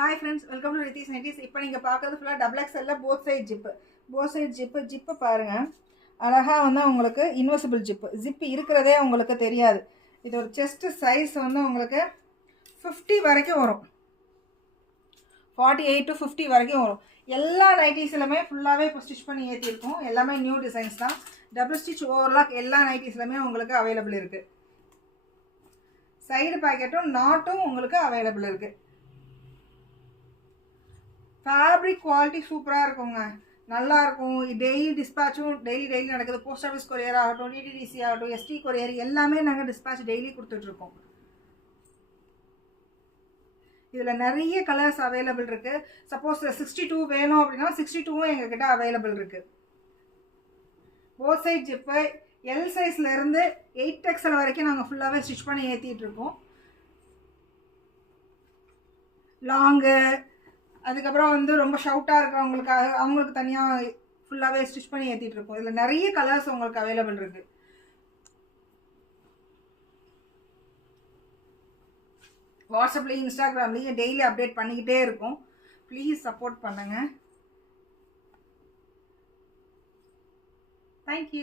Hi friends, welcome to Rithis Nighties. இப்போ நீங்க பார்க்கிறது ஃபுல்லா டபுள் எக்ஸ்எல்ல போத் சைடு ஜிப் பாருங்க. அழகா வந்து உங்களுக்கு இன்வெர்சிபிள் ஜிப் இருக்கிறதே உங்களுக்கு தெரியாது. இது ஒரு செஸ்ட் சைஸ் வந்து உங்களுக்கு 50 வரைக்கும் வரும். 48 to 50 வரைக்கும் வரும். எல்லா நைட்டிஸ்லயுமே ஃபுல்லாவே இப்போ ஸ்டிச் பண்ணி ஏத்தி இருக்கோம். எல்லாமே நியூ டிசைன்ஸ் தான். டபுள் ஸ்டிச் ஓவர்லாக் எல்லா நைட்டிஸ்லயுமே உங்களுக்கு அவைலபிள் இருக்கு. சைடு பாக்கெட்டும் நாட்டும் உங்களுக்கு அவைலபிள் இருக்கு. ஃபேப்ரிக் குவாலிட்டி சூப்பராக இருக்குங்க, நல்லா இருக்கும். டெய்லி டிஸ்பேச்சும் டெய்லி நடக்குது. போஸ்ட் ஆஃபீஸ் கொரியர் ஆகட்டும், டிடிடிசி ஆகட்டும், எஸ்டி கொரியர் எல்லாமே நாங்கள் டிஸ்பேச் டெய்லி கொடுத்துட்ருக்கோம். இதில் நிறைய கலர்ஸ் அவைலபிள் இருக்குது. சப்போஸ் 62 வேணும் அப்படின்னா 62வும் எங்ககிட்ட அவைலபிள் இருக்குது. போத் சைட் ஜிப்பு எல் சைஸ்லேருந்து 8XL வரைக்கும் நாங்கள் ஃபுல்லாகவே ஸ்டிச் பண்ணி ஏற்றிட்டுருக்கோம். லாங்கு அதுக்கப்புறம் வந்து ரொம்ப ஷவுட்டாக இருக்கிறவங்களுக்காக அவங்களுக்கு தனியாக ஃபுல்லாகவே ஸ்டிச் பண்ணி ஏற்றிட்டு இருக்கோம். இதில் நிறைய கலர்ஸ் உங்களுக்கு அவைலபிள் இருக்குது. வாட்ஸ்அப்லேயும் இன்ஸ்டாகிராம்லேயும் டெய்லி அப்டேட் பண்ணிக்கிட்டே இருக்கும். ப்ளீஸ் சப்போர்ட் பண்ணுங்கள். தேங்க்யூ.